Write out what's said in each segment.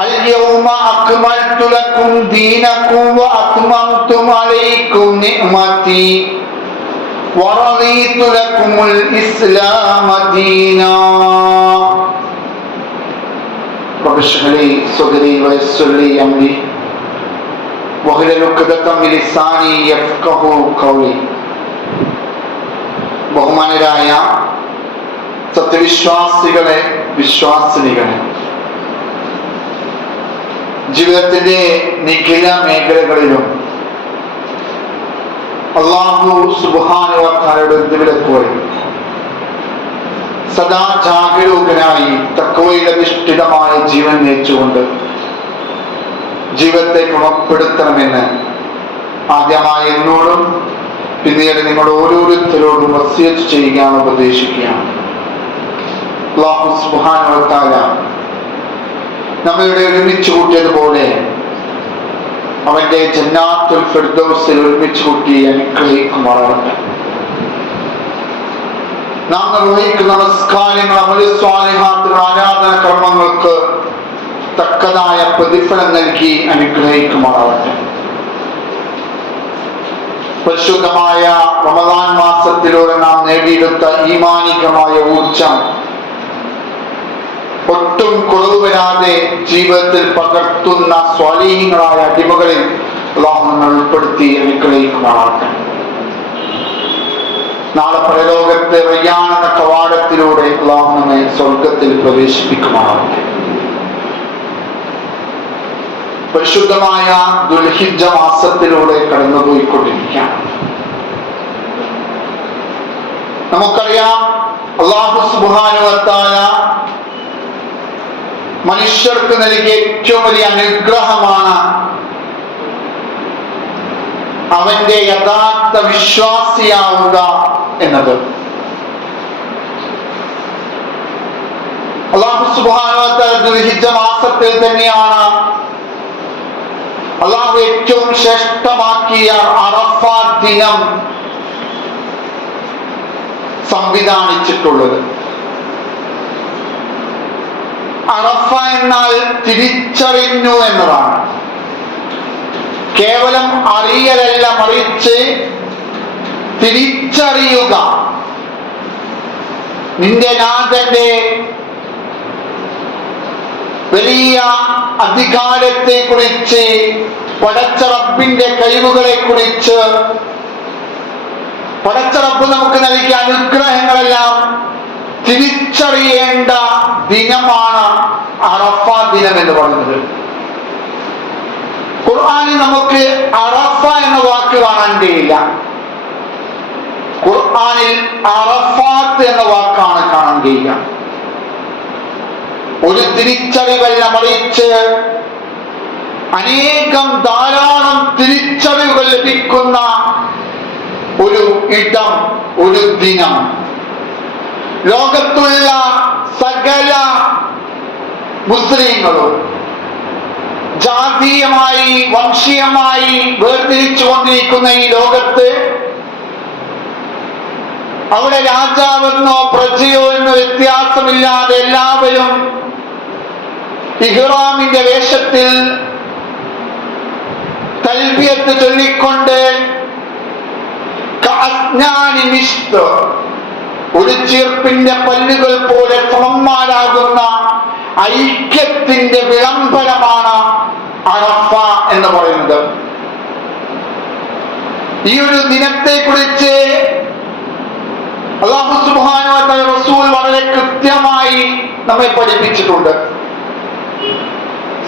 اليوم أكملت لكم دينكم وأتممت عليكم نعمتي ورضيت لكم الإسلام دينا رب اشرح لي صدري ويسر لي أمري واحلل عقدة من لساني يفقهوا قولي. ബഹുമാനരായ സത്യവിശ്വാസികളെ, വിശ്വാസിനികളെ, ജീവിതത്തിന്റെ നിഖില മേഖലകളിലും അല്ലാഹു സുബ്ഹാനഹു വ തആലയുടെ വിധിവിലക്കുകൾ സദാ ജാഗരൂകനായി തഖ്വയിൽ അധിഷ്ഠിതമായ ജീവൻ നയിച്ചുകൊണ്ട് ജീവിതത്തെ ക്രമപ്പെടുത്തണമെന്ന് ആദ്യമായി എന്നോടും പിന്നീട് നിങ്ങൾ ഓരോരുത്തരോടും വസിയത്ത് ചെയ്യുകയാണ്, ഉപദേശിക്കുകയാണ്. അല്ലാഹു സുബ്ഹാനഹു വ തആല നമ്മളുടെ ഒരുമിച്ച് കൂട്ടിയതുപോലെ അവന്റെ ജന്നാത്തുൽ ഫിർദൗസിൽ ഒരുമിച്ച് കൂട്ടി അനുഗ്രഹിക്കുമാറാകട്ടെ. നാം നിർവഹിക്കുന്ന നമസ്കാരങ്ങൾ, അമൽ സ്വാലിഹാത്തുകൾ, ആരാധന കർമ്മങ്ങൾക്ക് തക്കതായ പ്രതിഫലം നൽകി അനുഗ്രഹിക്കുമാറാകട്ടെ. പരിശുദ്ധമായ റമദാൻ മാസത്തിലൂടെ നാം നേടിയെടുത്ത ഈമാനികമായ ഊർജം ഒട്ടും കുറവ് വരാതെ ജീവിതത്തിൽ പകർത്തുന്ന സ്വാലീഹങ്ങളായ അടിമകളിൽ അല്ലാഹു നമ്മെ ഉൾപ്പെടുത്തി അനുഗ്രഹിക്കുമാറാകട്ടെ. നാളെ പരലോകത്തെ റയ്യാൻ എന്ന കവാടത്തിലൂടെ അല്ലാഹു നമ്മെ സ്വർഗത്തിൽ പ്രവേശിപ്പിക്കുമാറാകട്ടെ. പരിശുദ്ധമായ ദുൽഹിജ്ജ മാസത്തിലൂടെ കടന്നുപോയിക്കൊണ്ടിരിക്കുകയാണ്. നമുക്കറിയാം, അല്ലാഹു സുബ്ഹാനഹു വ തആല മനുഷ്യർക്ക് നൽകിയ ഏറ്റവും വലിയ അനുഗ്രഹമാണ് അവന്റെ യഥാർത്ഥ വിശ്വാസിയാവുക എന്നത്. അല്ലാഹു സുബ്ഹാനഹു വ തആല ദുൽഹിജ്ജ മാസത്തിൽ തന്നെയാണ് അല്ലാഹു ഏറ്റവും ശ്രേഷ്ഠമാക്കിയ അറഫ ദിനം സംവിധാനിച്ചിട്ടുള്ളത്. അറഫ എന്നാൽ തിരിച്ചറിഞ്ഞു എന്നതാണ്. കേവലം അറിയലല്ല, മറിച്ച് തിരിച്ചറിയുക. നിന്റെ നാഥന്റെ വലിയ അധികാരത്തെ കുറിച്ച്, പടച്ച റബ്ബിന്റെ കഴിവുകളെ കുറിച്ച്, പടച്ച റബ്ബ് നമുക്ക് നൽകിയ അനുഗ്രഹങ്ങളെല്ലാം തിരിച്ചറിയേണ്ട ദിനമാണ് അറഫ ദിനം എന്ന് പറയുന്നത്. ഖുർആനിൽ നമുക്ക് അറഫ എന്ന വാക്ക് കാണാൻ കഴിയില്ല. ഖുർആനിൽ അറഫാത്ത് എന്ന വാക്കാണ് കാണാൻ കഴിയുക. ഒരു തിരിച്ചറിവല്ല, മറിച്ച് അനേകം ധാരാളം തിരിച്ചറിവുകൾ ലഭിക്കുന്ന ഒരു ഇടം, ഒരു ദിനം. ലോകത്തുള്ള സകല മുസ്ലിങ്ങളും ജാതീയമായി, വംശീയമായി വേർതിരിച്ചു കൊണ്ടിരിക്കുന്ന ഈ ലോകത്ത് അവിടെ രാജാവെന്നോ പ്രജയോ എന്നോ വ്യത്യാസമില്ലാതെ എല്ലാവരും ഇഹ്റാമിന്റെ വേഷത്തിൽ തൽബിയത്ത് ചൊല്ലിക്കൊണ്ട് ഒരു ചീർപ്പിന്റെ പല്ലുകൾ പോലെ സമന്മാരാകുന്ന ഐക്യത്തിന്റെ വിളംബരമാണ് അറഫ എന്ന് പറയുന്നത്. ഈ ഒരു ദിനത്തെ കുറിച്ച് അല്ലാഹു സുബ്ഹാനഹു വ തആല റസൂൽ വളരെ കൃത്യമായി നമ്മെ പഠിപ്പിച്ചിട്ടുണ്ട്.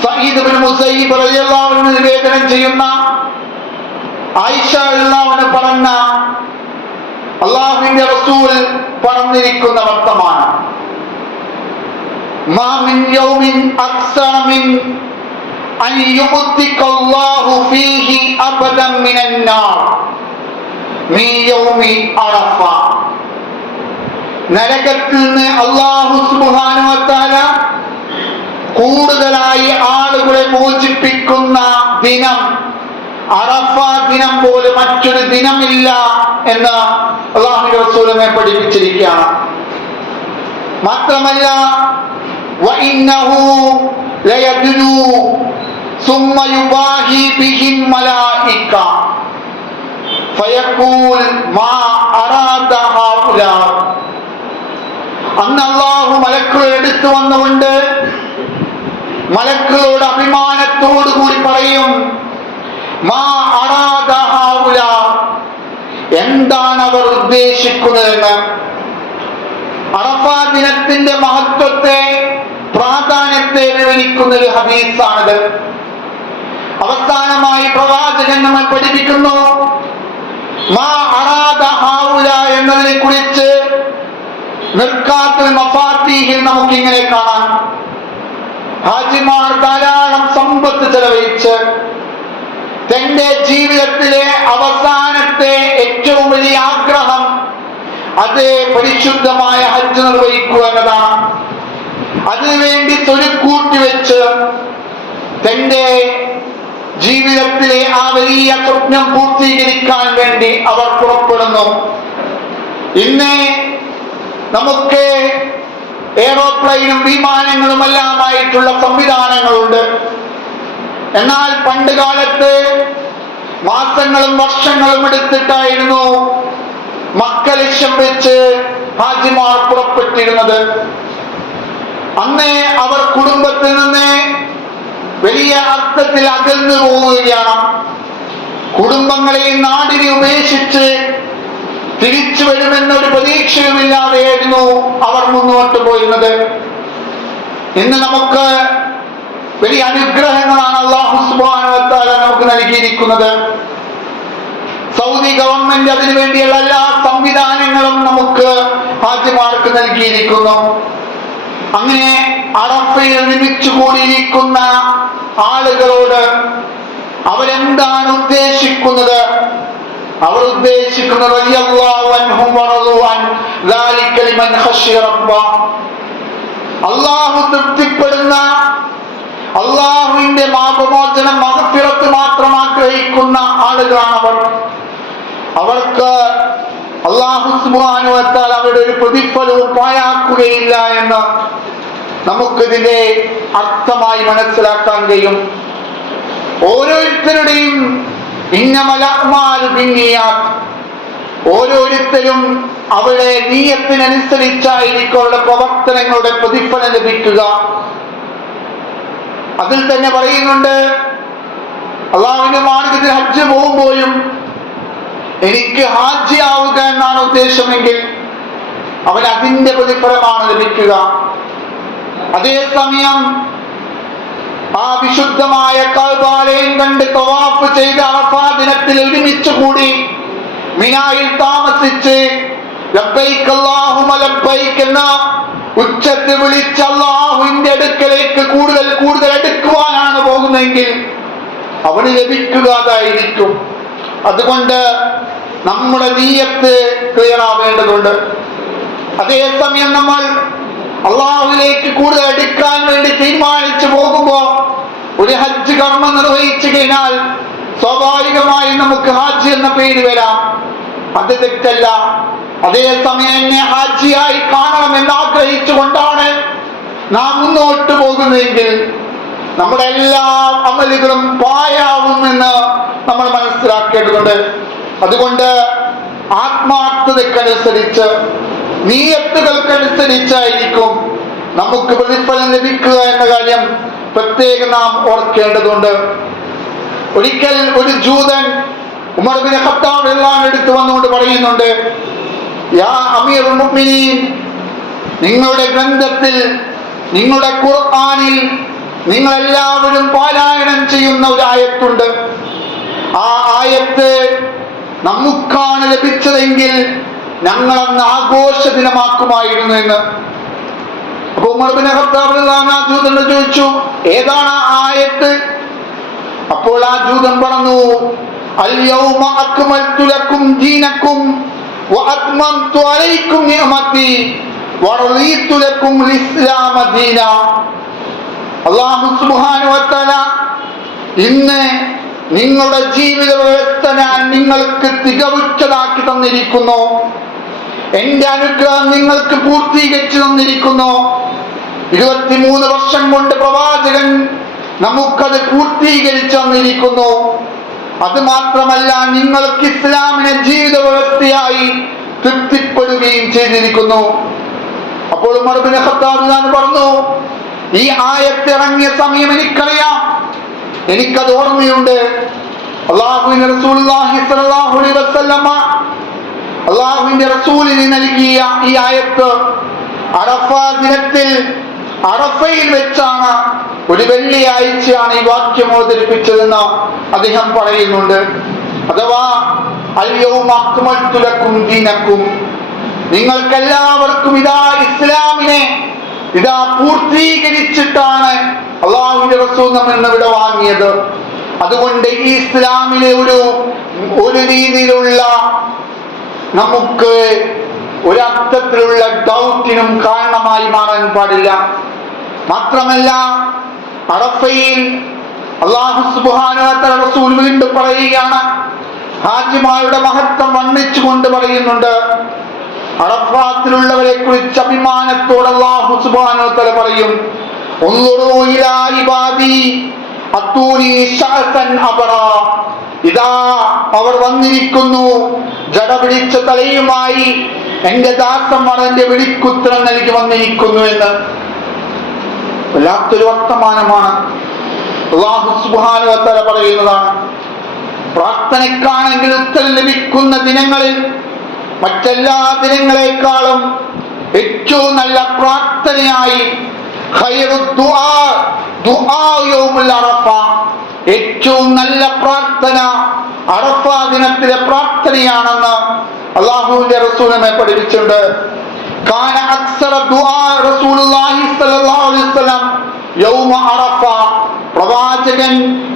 സഈദ് ഇബ്നു മുസയ്യിബ് റളിയല്ലാഹു അൻഹു നിവേദനം ചെയ്യുന്ന ആയിഷ റളിയല്ലാഹു അൻഹ പറഞ്ഞ അല്ലാഹുവിന്റെ റസൂൽ പറഞ്ഞിരിക്കുന്ന വർത്തമാനം: മാ മിൻ യൗമിൻ അക്സറ മിൻ അൻ യുഅ്തികല്ലാഹു ഫീഹി അബദൻ മിനൻ നാർ മിൻ യൗമി അറഫ. നരകത്തിൽ നിന്ന് അല്ലാഹു സുബ്ഹാനഹു വ തആല കൂടുതലായി ആളുകളെ മോചിപ്പിക്കുന്ന ദിനം അറഫ ദിനം പോലെ മറ്റൊരു ദിനമില്ല എന്ന് അല്ലാഹുവിന്റെ റസൂൽ നമ്മെ പഠിപ്പിച്ചിരിക്കുകയാണ്. മാത്രമല്ല വഇന്നഹു ലയദ്നു ثم يباهي بهم ملائكة فيقول ما أراد هؤلاء. അന്ന് അല്ലാഹു മലക്കുകളെ എടുത്തു വന്നുകൊണ്ട് മലക്കുകളോട് അഭിമാനത്തോടു കൂടി പറയും, മാ അറാദ ഹൗലാ, എന്താണ് അവർ ഉദ്ദേശിക്കുന്നതെന്ന്. അറഫാ ദിനത്തിന്റെ മഹത്വത്തെ, പ്രാധാന്യത്തെ വിവരിക്കുന്ന ഒരു ഹദീസാണിത്. അവസാനമായി പ്രവാചകൻ നമ്മൾ പഠിപ്പിക്കുന്നു, മാ അറാദ ഹൗലാ എന്നതിനെ കുറിച്ച് മിർകാത്തുൽ മഫാത്തീഹിൽ നമുക്കിങ്ങനെ കാണാം. ഹാജിമാർ ധാരാളം സമ്പത്ത് ചെലവഴിച്ച് തന്റെ ജീവിതത്തിലെ അവസാനത്തെ ഏറ്റവും വലിയ ആഗ്രഹം അത് പരിശുദ്ധമായ ഹജ്ജ് നിർവഹിക്കുക എന്നതാണ്. അതിനുവേണ്ടി തൊഴിൽക്കൂട്ടി വെച്ച് തന്റെ ജീവിതത്തിലെ ആ വലിയ സ്വപ്നം പൂർത്തീകരിക്കാൻ വേണ്ടി അവർ പുറപ്പെടുന്നു. ഇന്ന് നമുക്ക് എയ്റോപ്ലെയിനും വിമാനങ്ങളുമെല്ലാമായിട്ടുള്ള സംവിധാനങ്ങളുണ്ട്. എന്നാൽ പണ്ട് കാലത്ത് മാസങ്ങളും വർഷങ്ങളും എടുത്തിട്ടായിരുന്നു മക്ക ലക്ഷ്യം വെച്ച് ഹാജിമാർ പുറപ്പെട്ടിരുന്നത്. അന്ന് അവർ കുടുംബത്തിൽ നിന്ന് വലിയ അർത്ഥത്തിൽ അകന്നു പോവുകയാണ്. കുടുംബങ്ങളെയും നാടിനെ ഉപേക്ഷിച്ച് തിരിച്ചു വരുമെന്നൊരു പ്രതീക്ഷയുമില്ലാതെയായിരുന്നു അവർ മുന്നോട്ട് പോയിരുന്നത്. ഇന്ന് നമുക്ക് വലിയ അനുഗ്രഹങ്ങളാണ് അല്ലാഹു സുബ്ഹാനഹു വ തആല നമുക്ക് നൽകിയിരിക്കുന്നത്. സൗദി ഗവൺമെന്റ് അതിനു വേണ്ടിയുള്ള എല്ലാ സംവിധാനങ്ങളും നമുക്ക് ഹാജിമാർക്ക് നൽകിയിരിക്കുന്നു. അങ്ങനെ അറഫയിൽ ഒരുമിച്ച് കൂടിയിരിക്കുന്ന ആളുകളോട് അവരെന്താണ് ഉദ്ദേശിക്കുന്നത്? അവർ ഉദ്ദേശിക്കുന്നത് റളിയല്ലാഹു അൻഹും വറളു അൻ ദാലിക ലിമൻ ഖശിയ റബ്ബ, അല്ലാഹു തൃപ്തിപ്പെടുന്ന, അല്ലാഹുവിന്റെ പാപമോചനം മഗ്ഫിറത്ത് മാത്രം ആഗ്രഹിക്കുന്ന ആളുകളാണ് അവർ. അവർക്ക് അല്ലാഹു സുബ്ഹാനഹു വ തആല അവരുടെ ഒരു പ്രതിഫലവും പാഴാക്കുകയില്ല എന്ന് നമുക്കിതിന്റെ അർത്ഥമായി മനസ്സിലാക്കാൻ കഴിയും. ഓരോരുത്തരുടെയും ഇന്നമൽ അഅ്മാലു ബിന്നിയാത്ത്, ഓരോരുത്തരും അവരുടെ നിയ്യത്തിനനുസരിച്ചായിരിക്കും അവരുടെ പ്രവർത്തനങ്ങളുടെ പ്രതിഫലം ലഭിക്കുക. അതിൽ തന്നെ പറയുന്നുണ്ട്, അള്ളാഹുവിന്റെ മാർഗത്തിൽ ഹജ്ജ് പോകുമ്പോഴും എനിക്ക് ഹാജി ആവുക എന്നാണ് ഉദ്ദേശമെങ്കിൽ അവൻ അതിന്റെ പ്രതിഫലമാണ് ലഭിക്കുക. അതേസമയം ആ വിശുദ്ധമായ കഅബാലയം കണ്ട് തവാഫ് ചെയ്ത് അറഫാ ദിനത്തിൽ ഒരുമിച്ച് കൂടി മിനായിൽ താമസിച്ച് ലബ്ബൈക് അല്ലാഹുമ്മ ലബ്ബൈക് എന്ന ഉച്ചത്തിൽ വിളിച്ച് അല്ലാഹുവിന്റെ അടുക്കലേക്ക് കൂടുതൽ കൂടുതൽ അടുക്കുവാനാണ് പോകുന്നതെങ്കിൽ അവന് ലഭിക്കുക അതായിരിക്കും. അതുകൊണ്ട് നമ്മുടെ നിയ്യത്ത് ക്ലിയർ ആവേണ്ടതുണ്ട്. അതേസമയം നമ്മൾ അള്ളാഹുവിലേക്ക് കൂടുതൽ അടുക്കാൻ വേണ്ടി തീരുമാനിച്ചു പോകുമ്പോ ഒരു ഹജ്ജ് കർമ്മം നിർവഹിച്ചു കഴിഞ്ഞാൽ സ്വാഭാവികമായി നമുക്ക് ഹാജി എന്ന പേര് വരാം. അത് തെറ്റല്ല. അതേസമയം എന്നെ ഹാജിയായി കാണണമെന്ന് ആഗ്രഹിച്ചുകൊണ്ടാണ് നാം മുന്നോട്ട് പോകുന്നതെങ്കിൽ നമ്മുടെ എല്ലാ അമലുകളും പായാവുമെന്ന് നമ്മൾ മനസ്സിലാക്കേണ്ടതുണ്ട്. അതുകൊണ്ട് ആത്മാർത്ഥതയ്ക്കനുസരിച്ച്, നിയ്യത്തുകൾക്കനുസരിച്ചായിരിക്കും നമുക്ക് പ്രതിഫലം ലഭിക്കുക എന്ന കാര്യം പ്രത്യേകം നാം ഓർക്കേണ്ടതുണ്ട്. ഒരിക്കൽ ഒരു ജൂതൻ ഉമർ ബിൻ ഖത്താബ് റളിയല്ലാഹു എടുത്തു വന്നുകൊണ്ട് പറയുന്നുണ്ട്, യാ അമീറുൽ മുഅ്മിനീൻ, നിങ്ങളുടെ ഗ്രന്ഥത്തിൽ, നിങ്ങളുടെ ഖുർആനിൽ നിങ്ങൾ എല്ലാവരും പാരായണം ചെയ്യുന്ന ഒരു ആയത്തുണ്ട്. ആ ആയത്ത് നമുക്കാണ് ലഭിച്ചതെങ്കിൽ ഞങ്ങളന്ന് ആഘോഷ ദിനമാക്കുമായിരുന്നു എന്ന്. അപ്പൊ ഉമർ ബിൻ ഖത്താബ് റളിയല്ലാഹു അൻഹു ജൂതനോട് ചോദിച്ചു, ഏതാണ് ആ ആയത്ത്? അപ്പോൾ ആ ജൂതൻ പറഞ്ഞു, അൽ യൗമ അക്മൽതു ലക്കും ദീനക്കും വഅത്മംതു അലൈക്കും നിഅമതി വറളീതു ലക്കും ഇസ്ലാമ ദീന. അല്ലാഹു സുബ്ഹാനഹു വ തആല ഇന്ന് നിങ്ങളുടെ ജീവിത വ്യവസ്ഥ ഞാൻ നിങ്ങൾക്ക് തികവുറ്റതാക്കി തന്നിരിക്കുന്നു, എന്റെ അനുഗ്രഹം നിങ്ങൾക്ക് പൂർത്തീകരിച്ചു തന്നിരിക്കുന്നു. 23 വർഷം കൊണ്ട് പ്രവാചകൻ നമുക്കത് പൂർത്തീകരിച്ചു തന്നിരിക്കുന്നു. അത് മാത്രമല്ല, നിങ്ങൾക്ക് ഇസ്ലാമിനെ ജീവിത വ്യവസ്ഥയായി തൃപ്തിപ്പെടുകയും ചെയ്തിരിക്കുന്നു. അപ്പോൾ ഉമർ ഇബ്നു ഖത്താബ് പറഞ്ഞു, ഈ ആയത്ത് ഇറങ്ങിയ സമയം എനിക്കറിയാം, എനിക്കത് ഓർമ്മയുണ്ട്. അല്ലാഹുവിന്റെ റസൂലുള്ളാഹി സ്വല്ലല്ലാഹു അലൈഹി വസല്ലമ അല്ലാഹുവിന്റെ റസൂലിന് നൽകിയ ഈ ആയത്ത് അറഫ ദിനത്തിൽ അറഫയിൽ വെച്ചാണ്, ഒരു വെള്ളിയാഴ്ചയാണ് ഈ വാക്യം അവതരിപ്പിച്ചതെന്ന് അദ്ദേഹം പറയുന്നുണ്ട്. അഥവാ അൽ-യൗമ അക്മൽതു ലക്കും ദീനക്കും, നിങ്ങൾക്കെല്ലാവർക്കും ഇതാ ഇസ്ലാമിനെ ഇതാ പൂർത്തീകരിച്ചിട്ടാണ് അല്ലാഹുവിന്റെ റസൂൽ നമ്മിൽ നിന്ന് വിട വാങ്ങിയത്. അതുകൊണ്ട് ഈ ഇസ്ലാമിലെ ഒരു രീതിയിലുള്ള നമുക്ക് ഒരർത്ഥത്തിലുള്ള ഡൗട്ടിനും കാരണമായി മാറാൻ പാടില്ല. മാത്രമല്ല, അറഫയിൽ അല്ലാഹു സുബ്ഹാനഹു വ തആല റസൂൽ വീണ്ടും പറയുകയാണ്, ഹാജിമാരുടെ മഹത്വം വർണ്ണിച്ചുകൊണ്ട് പറയുന്നുണ്ട്. അറഫാത്തിലുള്ളവരെ കുറിച്ച് അഭിമാനത്തോടെ അല്ലാഹു സുബ്ഹാനഹു വ തആല പറയും, ഉൻദുറൂ ഇലാ ഇബാദി അത്തൂനി ശഅസൻ അബറാ, ഇതാ അവർ വന്നിരിക്കുന്നു ജട പിടിച്ച തലയുമായി, എന്റെ ദാസന്മാർ എന്റെ വിളിക്കുത്തരം നൽകി വന്നിരിക്കുന്നു എന്ന്. വല്ലാത്തൊരു വർത്തമാനമാണ്. അല്ലാഹു സുബ്ഹാനഹു വ തആല പറയുന്നതാണ്, പ്രാർത്ഥനയ്ക്കാണെങ്കിൽ ഉത്തരം ലഭിക്കുന്ന ദിനങ്ങളിൽ മറ്റെല്ലാ ദിനങ്ങളെക്കാളും ഏറ്റവും നല്ല പ്രാർത്ഥനയായി ഏറ്റവും നല്ല പ്രാർത്ഥന അറഫ ദിനത്തിലെ പ്രാർത്ഥനയാണെന്ന് അല്ലാഹുവിന്റെ റസൂൽ നമ്മെ പഠിപ്പിച്ചിട്ടുണ്ട്. കാന അക്സറ ദുആ റസൂലുള്ളാഹി സ്വല്ലല്ലാഹു അലൈഹി വസല്ലം യൗമ അറഫ, പ്രവാചകൻ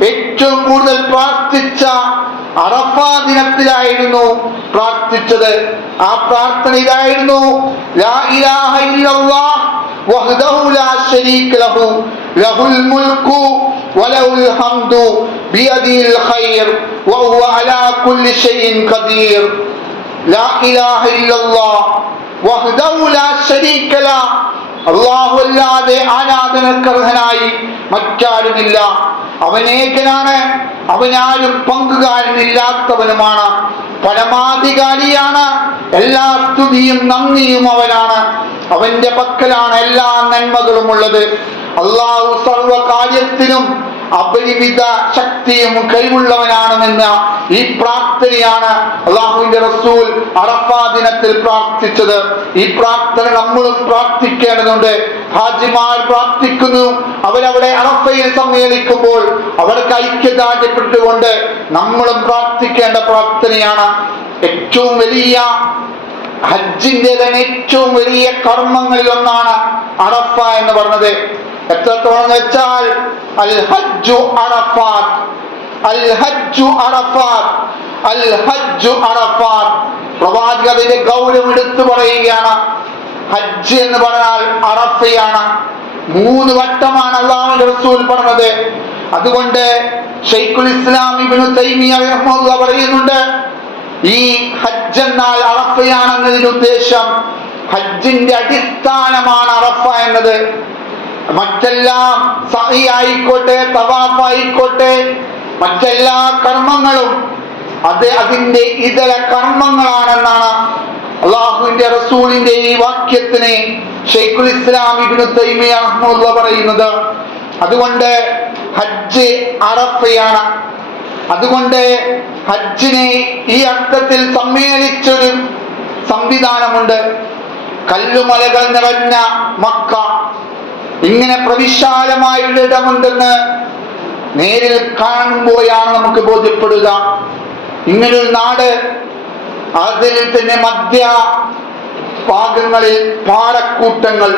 ഏറ്റവും കൂടുതൽ പ്രാർത്ഥിച്ച അറഫ ദിനത്തിലായിരുന്നു പ്രാർത്ഥിച്ചത്. ആ പ്രാർത്ഥന ഇതായിരുന്നു, ലാ ഇലാഹ ഇല്ലല്ലാഹ് വഹ്ദഹു ലാ ശരീക ലഹു ലഹുൽ മുൽക്കു വലഹുൽ ഹംദു ബിയദിൽ ഖൈർ വഹുവ അലാ കുല്ലി ഷൈഇൻ ഖദീർ. ലാ ഇലാഹ ഇല്ലല്ലാഹ് വഹ്ദഹു ലാ ശരീക ലഹു, അല്ലാഹു അല്ലാതെ ആരാധനക്കർഹനായി മറ്റാരുമില്ല, അവനേകനാണ്, അവനാരും പങ്കുകാരനില്ലാത്തവനുമാണ്, പരമാധികാരിയാണ്, എല്ലാ സ്തുതിയും നന്ദിയും അവനാണ്, അവന്റെ പക്കലാണ് എല്ലാ നന്മകളും ഉള്ളത്. അല്ലാഹു സർവ കാര്യത്തിനും അപരിമിത ശക്തിയും കഴിവുള്ളവനാണെന്ന ഈ പ്രാർത്ഥനയാണ് അല്ലാഹുവിന്റെ റസൂൽ അറഫ ദിനത്തിൽ പ്രാർത്ഥിച്ചത്. ഈ പ്രാർത്ഥന നമ്മളും പ്രാർത്ഥിക്കേണ്ടതുണ്ട്. ഹാജിമാർ പ്രാർത്ഥിക്കുന്നു, അവരവിടെ അറഫയിൽ സമ്മേളിക്കുമ്പോൾ അവർക്ക് ഐക്യദാർഢ്യപ്പെട്ടുകൊണ്ട് നമ്മളും പ്രാർത്ഥിക്കേണ്ട പ്രാർത്ഥനയാണ്. ഏറ്റവും വലിയ ഹജ്ജിന്റെ തന്നെ ഏറ്റവും വലിയ കർമ്മങ്ങളിൽ ഒന്നാണ് അറഫ എന്ന് പറഞ്ഞത്. എത്രത്തോളം വെച്ചാൽ അൽ ഹജ്ജു അറഫാത്ത്, അൽ ഹജ്ജു അറഫാത്ത്, അൽ ഹജ്ജു അറഫാത്ത്. പ്രവാചകൻ അതിന്റെ ഗൗരവം എടുത്തു പറയുകയാണ്. ഹജ്ജ് എന്ന് പറഞ്ഞാൽ അറഫയാണ്. 3 വട്ടമാണ് അല്ലാഹുവിന്റെ റസൂൽ പറഞ്ഞത്. അതുകൊണ്ട് ശൈഖുൽ ഇസ്ലാം ഇബ്നു തൈമിയ്യ റഹിമഹുല്ലാഹ് പറയുന്നുണ്ട്, ഈ ഹജ്ജ് എന്നാൽ അറഫയാണെന്നതിന്റെ ഉദ്ദേശം ഹജ്ജിന്റെ അടിസ്ഥാനമാണ് അറഫ എന്നത്. മറ്റെല്ലാം സഅി ആയിക്കോട്ടെ, തവാഫ് ആയിക്കോട്ടെ, മറ്റെല്ലാ കർമ്മങ്ങളും അതിന്റെ ഇതര കർമ്മങ്ങളാണെന്നാണ് അല്ലാഹുവിന്റെ റസൂലിന്റെ ഈ വാക്യത്തിനെ ശൈഖുൽ ഇസ്ലാം ഇബ്നു തൈമിയ്യ റഹിമഹുല്ലാഹ് പറയുന്നത്. അതുകൊണ്ട് ഹജ്ജ് അറഫയാണ്. അതുകൊണ്ട് ഹജ്ജിനെ ഈ അർത്ഥത്തിൽ സമ്മേളിച്ചൊരു സംവിധാനമുണ്ട്. കല്ലുമലകൾ നിറഞ്ഞ മക്ക, ഇങ്ങനെ പ്രവിശാലമായൊരു ഇടമുണ്ടെന്ന് നേരിൽ കാണുമ്പോഴാണ് നമുക്ക് ബോധ്യപ്പെടുക. ഇങ്ങനൊരു നാട്, അതിൽ തന്നെ മധ്യ ഭാഗങ്ങളിൽ പാറക്കൂട്ടങ്ങൾ,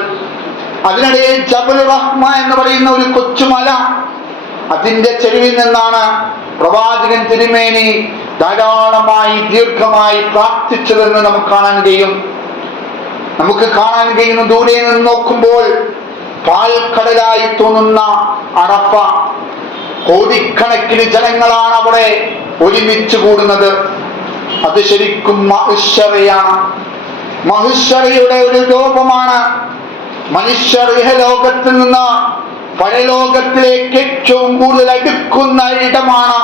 അതിനിടയിൽ ജബൽ റഹ്മ എന്ന് പറയുന്ന ഒരു കൊച്ചുമല, അതിന്റെ ചെരുവിൽ നിന്നാണ് പ്രവാചകൻ തിരുമേനി ധാരാളമായി ദീർഘമായി പ്രാർത്ഥിച്ചതെന്ന് നമുക്ക് കാണാൻ കഴിയും. നമുക്ക് കാണാൻ കഴിയുന്ന ദൂരെ നിന്ന് നോക്കുമ്പോൾ പാൽക്കടലായി തോന്നുന്ന അറഫ, കോടിക്കണക്കിന് ജനങ്ങളാണ് അവിടെ ഒരുമിച്ച് കൂടുന്നത്. അത് ശരിക്കും മഹ്ശറയാണ്. മഹ്ശറയുടെ ഒരു രൂപമാണ്. മനുഷ്യർ ഇഹലോകത്തിൽ നിന്ന് പരലോകത്തിലേക്ക് ഏറ്റവും കൂടുതൽ അടുക്കുന്ന ഇടമാണ്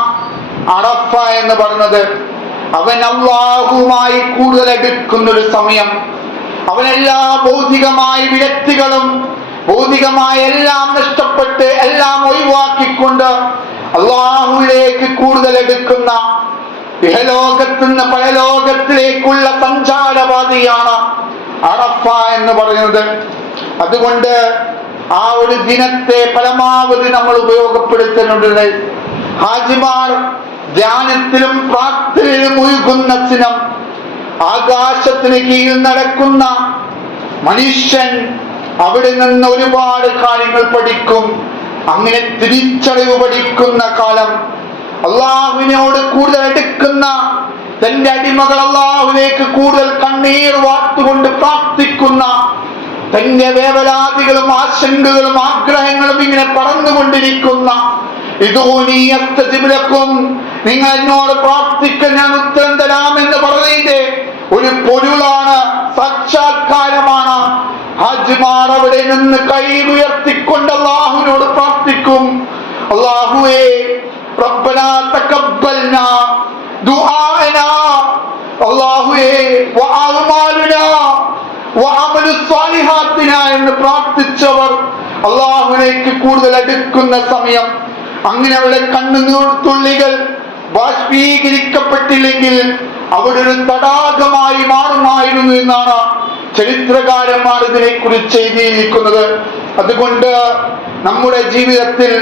അറഫ എന്ന് പറയുന്നത്. അവൻ അല്ലാഹുവുമായി കൂടുതൽ അടുക്കുന്ന ഒരു സമയം. അവൻ എല്ലാ ഭൗതികമായ വിരക്തികളും ഭൗതികമായ എല്ലാം നഷ്ടപ്പെട്ട് എല്ലാം ഒഴിവാക്കിക്കൊണ്ട് അല്ലാഹുവിലേക്ക് കൂടുതൽ എടുക്കുന്ന, ഇഹലോകത്ത് നിന്ന് പരലോകത്തിലേക്കുള്ള സഞ്ചാരപാതയാണ് അറഫ എന്ന് പറയുന്നത്. അതുകൊണ്ട് ആ ഒരു ദിനത്തെ പരമാവധി നമ്മൾ ഉപയോഗപ്പെടുത്തുന്നുണ്ട്. ഹാജിമാർ ധ്യാനത്തിലും പ്രാർത്ഥനയിലും ഒഴുകുന്ന ദിനം. ആകാശത്തിന് കീഴിൽ നടക്കുന്ന മനുഷ്യൻ അവിടെ നിന്ന് ഒരുപാട് കാര്യങ്ങൾ പഠിക്കും. അങ്ങനെ തിരിച്ചറിവ് പഠിക്കുന്ന കാലം, അള്ളാഹുവിനോട് കൂടുതൽ അടുക്കുന്ന തന്റെ അടിമകൾ അള്ളാഹുവിലേക്ക് കൂടുതൽ കണ്ണീർ വാർത്തുകൊണ്ട് പ്രാർത്ഥിക്കുന്ന, തന്റെ വേവലാതികളും ആശങ്കകളും ആഗ്രഹങ്ങളും ഇങ്ങനെ പറന്നുകൊണ്ടിരിക്കുന്ന, നിങ്ങൾ എന്നോട് പ്രാർത്ഥിക്കാൻ ഞാൻ ഉത്തരം തരാമെന്ന് പറഞ്ഞതിന്റെ ഒരു പൊരുളാണ്, സാക്ഷാത്കാരമാണ്. ഹാജിമാർ അവിടെ നിന്ന് കൈ ഉയർത്തിക്കൊണ്ട് അല്ലാഹുവിനോട് പ്രാർത്ഥിക്കും. അല്ലാഹുവേ റബ്ബനാ തഖബ്ബൽനാ ദുആനാ, അല്ലാഹുവേ വഅഅമാലുനാ വഅമലുസ് സ്വാലിഹാത്തിനാ എന്ന് പ്രാർത്ഥിച്ചവർ അല്ലാഹുവിലേക്ക് കൂടുതൽ അടുക്കുന്ന സമയം. അങ്ങനെ അവരുടെ കണ്ണുനീർ തുള്ളികൾ ബാഷ്പീകരിക്കപ്പെട്ടില്ലെങ്കിൽ അവിടെ ഒരു തടാകമായി മാറുമായിരുന്നു എന്നാണ് ചരിത്രകാരന്മാർ ഇതിനെ കുറിച്ച് എഴുതിയിരിക്കുന്നത്. അതുകൊണ്ട് നമ്മുടെ ജീവിതത്തിൽ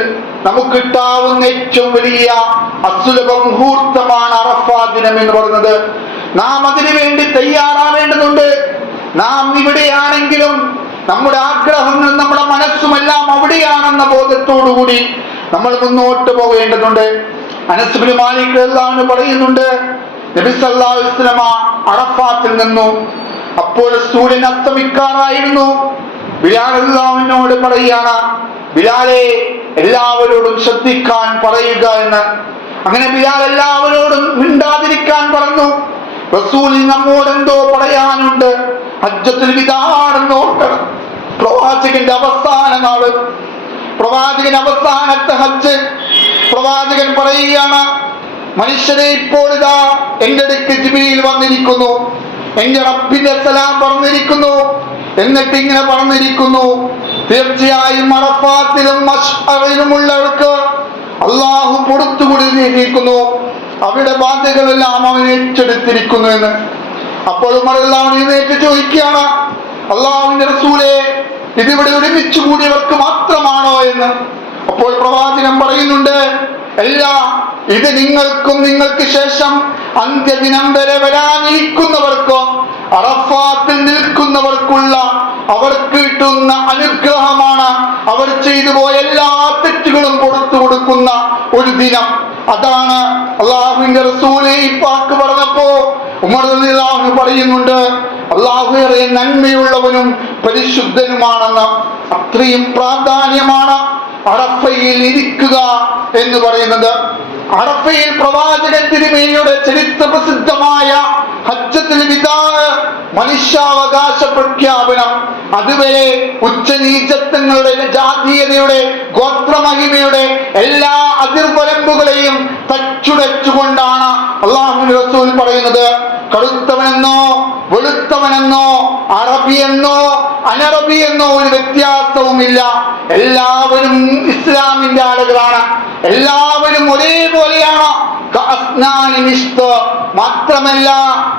നമുക്ക് കിട്ടാവുന്ന ഏറ്റവും വലിയ അസുലഭ മുഹൂർത്തമാണ് അറഫാ ദിനം എന്ന് പറയുന്നത്. നാം അതിനു വേണ്ടി തയ്യാറാവേണ്ടതുണ്ട്. നാം ഇവിടെയാണെങ്കിലും നമ്മുടെ ആഗ്രഹങ്ങളും നമ്മുടെ മനസ്സുമെല്ലാം അവിടെയാണെന്ന ബോധത്തോടുകൂടി നമ്മൾ മുന്നോട്ട് പോകേണ്ടതുണ്ട്. അനസ് ഇബ്നു മാലിക് റളിയല്ലാഹു അൻഹു പറയുന്നുണ്ട്, നബി സല്ലല്ലാഹു അലൈഹി വസല്ലമ അറഫാത്തിൽ നിന്നു. അപ്പോൾ സൂര്യൻ അസ്തമിക്കാറായിരുന്നു. ബിലാൽ റളിയല്ലാഹു അൻഹുവിനോട് പറയുകയാണ്, ബിലാലെ എല്ലാവരോടും ശ്രദ്ധിക്കാൻ പറയുക എന്ന്. അങ്ങനെ ബിലാൽ എല്ലാവരോടും മിണ്ടാതിരിക്കാൻ പറഞ്ഞു. റസൂൽ നമ്മോട് എന്തോ പറയാനുണ്ട്, ഹജ്ജത്തുൽ വിദാഅെന്ന് ഓർക്കണം. പ്രവാചകന്റെ അവസാന നാള്, പ്രവാചകൻ അവസാനത്തെ ഹജ്ജ്. പ്രവാചകൻ പറയുകയാണ്, മനുഷ്യരെ ഇപ്പോൾ ഇതാ എന്റെ അടുക്ക് ജിബ്രീൽ വന്നിരിക്കുന്നു, എന്റെ റബ്ബിന്റെ സലാം പറഞ്ഞിരിക്കുന്നു. എന്നിട്ട് ഇങ്ങനെ പറഞ്ഞിരിക്കുന്നു, തീർച്ചയായും അറഫാത്തിലും മശ്അറിലുമുള്ളവർക്ക് അള്ളാഹു പുറത്തു കൊടുത്തിരിക്കുന്നു, അവരുടെ ബാധ്യതകളെല്ലാം അവൻ ഏറ്റെടുത്തിരിക്കുന്നു എന്ന്. അപ്പോൾ ഉമർ റളിയല്ലാഹു അൻഹു എഴുന്നേറ്റ് ചോദിക്കുകയാണ്, അള്ളാഹുവിന്റെ റസൂലേ, ഇതിവിടെ ഒരുമിച്ച് കൂടിയവർക്ക് മാത്രമാണോ എന്ന്. അപ്പോൾ പ്രവാചകൻ പറയുന്നുണ്ട്, അല്ല, ഇത് നിങ്ങൾക്കും നിങ്ങൾക്ക് ശേഷം അന്ത്യദിനം വരെ വരാനിരിക്കുന്നവർക്കോ അറഫാത്തിൽ നിൽക്കുന്നവർക്കുള്ള അവർക്ക് കിട്ടുന്ന അനുഗ്രഹമാണ്. അവർ ചെയ്തു പോയ എല്ലാ തെറ്റുകളും പുറത്തു കൊടുക്കുന്ന ഒരു ദിനം. അതാണ് അള്ളാഹുവിന്റെ റസൂൽ ഈ വാക്ക് പറഞ്ഞപ്പോ ഉമർ റളിയല്ലാഹു അൻഹു പറയുന്നുണ്ട്, അള്ളാഹു ഏറെ നന്മയുള്ളവനും പരിശുദ്ധനുമാണെന്ന്. അത്രയും പ്രാധാന്യമാണ് അറഫയിൽ ഇരിക്കുക എന്ന് പറയുന്നത്. അറഫയിൽ പ്രവാചകൻ തിരുമേനിയുടെ ചരിത്ര പ്രസിദ്ധമായ ഹജ്ജത്തുൽ വിദാഅ്, മനുഷ്യാവകാശ പ്രഖ്യാപനം. അതുവരെ ഉച്ചനീചത്വങ്ങളുടെ, ജാതീയതയുടെ, ഗോത്രമഹിമയുടെ എല്ലാ അതിർവരമ്പുകളെയും തച്ചുടച്ചുകൊണ്ടാണ് അല്ലാഹുവിന്റെ റസൂൽ പറയുന്നത്, കറുത്തവനെന്നോ വെളുത്തവനെന്നോ അറബിയെന്നോ അനറബിയെന്നോ ഒരു വ്യത്യാസവുമില്ല. എല്ലാവരും ഇസ്ലാമിന്റെ ആളുകളാണ്, എല്ലാവരും ഒരേപോലെയാണ്. മാത്രമല്ല,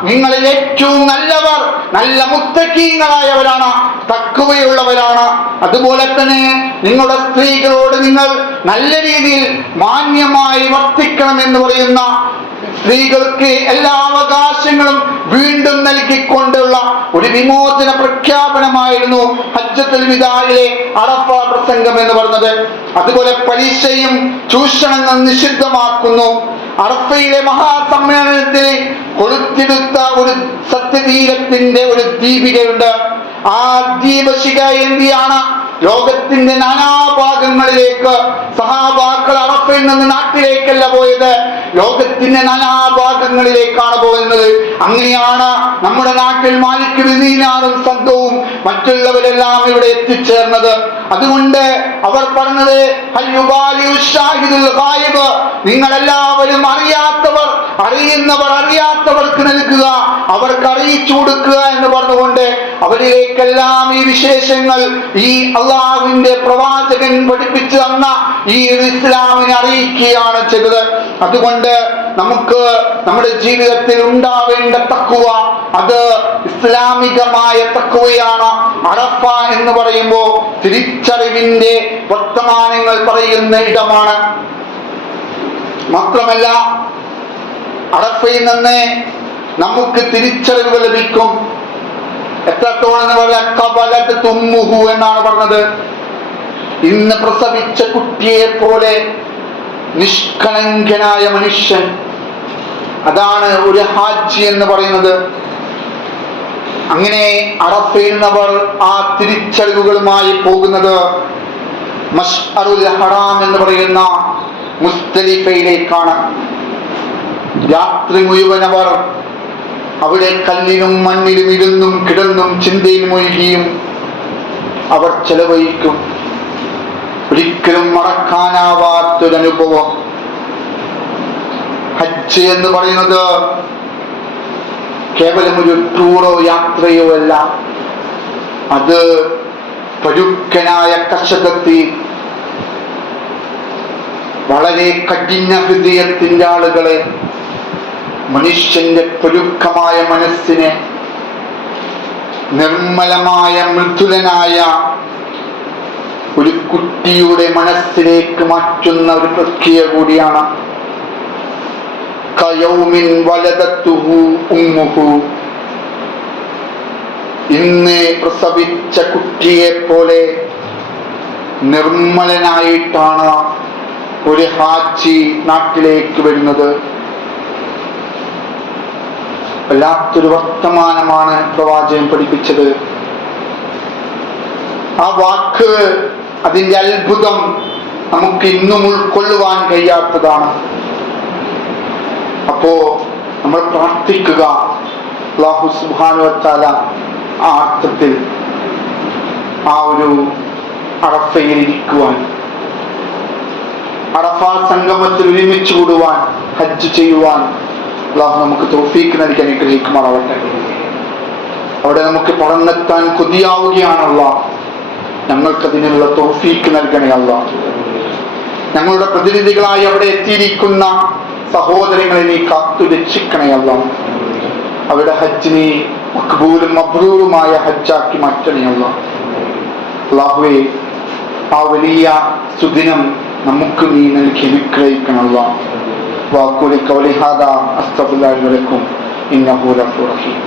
നിങ്ങളിൽ ഏറ്റവും നല്ലവർ നല്ല മുത്തഖീങ്ങളായവരാണ്, തഖ്വയുള്ളവരാണ്. അതുപോലെ തന്നെ നിങ്ങളുടെ സ്ത്രീകളോട് നിങ്ങൾ നല്ല രീതിയിൽ മാന്യമായി വർത്തിക്കണം എന്ന് പറയുന്ന, സ്ത്രീകൾക്ക് എല്ലാ അവകാശങ്ങളും വീണ്ടും നൽകിക്കൊണ്ടുള്ള ഒരു വിമോചന പ്രഖ്യാപനമായിരുന്നു ഹജ്ജത്തുൽ വിദാഇലെ അറഫ പ്രസംഗം എന്ന് പറയുന്നത്. അതുപോലെ പലിശയും ചൂഷണങ്ങളും നിഷിദ്ധമാക്കുന്നു. അറഫയിലെ മഹാസമ്മേളനത്തിൽ കൊളുത്തിടുത്ത ഒരു സത്യതീരത്തിന്റെ ഒരു ദീപികയുണ്ട്. ആ ദീപശിഖ എന്തിയാണ് ലോകത്തിന്റെ നാനാഭാഗങ്ങളിലേക്ക്, സഹാബാക്കൾ അറഫയിൽ നിന്ന് നാട്ടിലേക്കല്ല പോയത്, ലോകത്തിന്റെ നാനാഭാഗങ്ങളിലേക്കാണ് പോകുന്നത്. അങ്ങനെയാണ് നമ്മുടെ നാട്ടിൽ മാലിക് ബിൻ ദീനാറും സംഘവും മറ്റുള്ളവരെല്ലാം ഇവിടെ എത്തിച്ചേർന്നത്. അതുകൊണ്ട് അവർ പറഞ്ഞത് നിങ്ങളെല്ലാവരും അറിയാത്തവർ അറിയുന്നവർ അറിയാത്തവർക്ക് നൽകുക, അവർക്ക് അറിയിച്ചു കൊടുക്കുക എന്ന് പറഞ്ഞുകൊണ്ട് അവരിലേക്കെല്ലാം ഈ വിശേഷങ്ങൾ ഈ അള്ളാഹുവിന്റെ പ്രവാചകൻ പഠിപ്പിച്ചു തന്ന ഈ ഇസ്ലാമിനെ അറിയിക്കുകയാണ് ചെയ്തത്. അതുകൊണ്ട് നമുക്ക് നമ്മുടെ ജീവിതത്തിൽ ഉണ്ടാവേണ്ട തഖ്വ അത് ഇസ്ലാമികമായ തഖ്വയാണ്. അറഫ എന്ന് പറയുമ്പോൾ തിരിച്ചറിവിന്റെ വർത്തമാനങ്ങൾ പറയുന്ന ഇടമാണ്. മാത്രമല്ല അറഫയിൽ നിന്ന് നമുക്ക് തിരിച്ചറിവുകൾ ലഭിക്കും. എത്രത്തോളം എന്ന് പറയാൻ തുമ്മുഹു എന്നാണ് പറഞ്ഞത്. ഇന്ന് പ്രസവിച്ച കുട്ടിയെ പോലെ നിഷ്കളങ്കനായ മനുഷ്യൻ, അതാണ് ഒരു ഹാജി എന്ന് പറയുന്നത്. അങ്ങനെ അറഫയിൽ നിന്നവർ ആ തിരിച്ചറിവുകളുമായി പോകുന്നത് മശ്അറുൽ ഹറാം എന്ന് പറയുന്ന മുസ്ദലിഫയിലേക്കാണ്. രാത്രി മുഴുവൻ അവർ അവിടെ കല്ലിലും മണ്ണിലും ഇരുന്നും കിടന്നും ചിന്തയിൽ മുഴുകിയും അവർ ചെലവഴിക്കും. ഒരിക്കലും മറക്കാനാവാത്തൊരനുഭവം. ഹജ്ജ് എന്ന് പറയുന്നത് കേവലം ഒരു ടൂറോ യാത്രയോ അല്ല. അത് പരുക്കനായ കർഷകത്തിൽ വളരെ കഠിന ഹൃദയത്തിന്റെ ആളുകളെ, മനുഷ്യന്റെ പരുക്കമായ മനസ്സിനെ നിർമ്മലമായ മൃദുലനായ ഒരു കുട്ടിയുടെ മനസ്സിലേക്ക് മാറ്റുന്ന ഒരു പ്രക്രിയ കൂടിയാണ്. കയൗമിൻ വലദത്തുഹു ഉമ്മുഹു. ഇന്ന് പ്രസവിച്ച കുട്ടിയെ പോലെ നിർമ്മലനായിട്ടാണ് ഒരു ഹാജി നാട്ടിലേക്ക് വരുന്നത്. വല്ലാത്തൊരു വർത്തമാനമാണ് പ്രവാചകൻ പഠിപ്പിച്ചത്. ആ വാക്ക്, അതിന്റെ അത്ഭുതം നമുക്ക് ഇന്നും ഉൾക്കൊള്ളുവാൻ കഴിയാത്തതാണ്. അപ്പോ നമ്മൾ പ്രാർത്ഥിക്കുക, അല്ലാഹു സുബ്ഹാനഹു വ തആല ആ അർത്ഥത്തിൽ ആ ഒരു അറഫയിൽ ഇരിക്കുവാൻ, അറഫ സംഗമത്തിൽ ഒരുമിച്ച് കൂടുവാൻ, ഹജ്ജ് ചെയ്യുവാൻ അല്ലാഹു നമുക്ക് തൗഫീഖ് നൽകി അനുഗ്രഹിക്കുമാറാവട്ടെ. അവിടെ നമുക്ക് പറന്നെത്താൻ കൊതിയാവുകയാണല്ല. ഞങ്ങൾക്കതിനുള്ള തൗഫീഖ് നൽകണേ അല്ലാഹ്. ഞങ്ങളുടെ പ്രതിനിധികളായി അവിടെ എത്തിയിരിക്കുന്ന സഹോദരങ്ങളെ നീ കാത്തു രക്ഷിക്കണേ അല്ലാഹ്. അവരുടെ ഹജ്ജിനെ മഖ്ബൂലും മബ്രൂറുമായ ഹജ്ജാക്കി മാറ്റണേ അല്ലാഹ്. അല്ലാഹുവേ, ആ വലിയ സുദിനം നമുക്ക് നീ നൽകി അനുഗ്രഹിക്കണം അല്ലാഹ്. വാഖൂലി ഖൗലി ഹാദാ അസ്തഗ്ഫിറുല്ലാഹി വലക്കും ഇന്നഹു ഗഫൂറുർ റഹീം.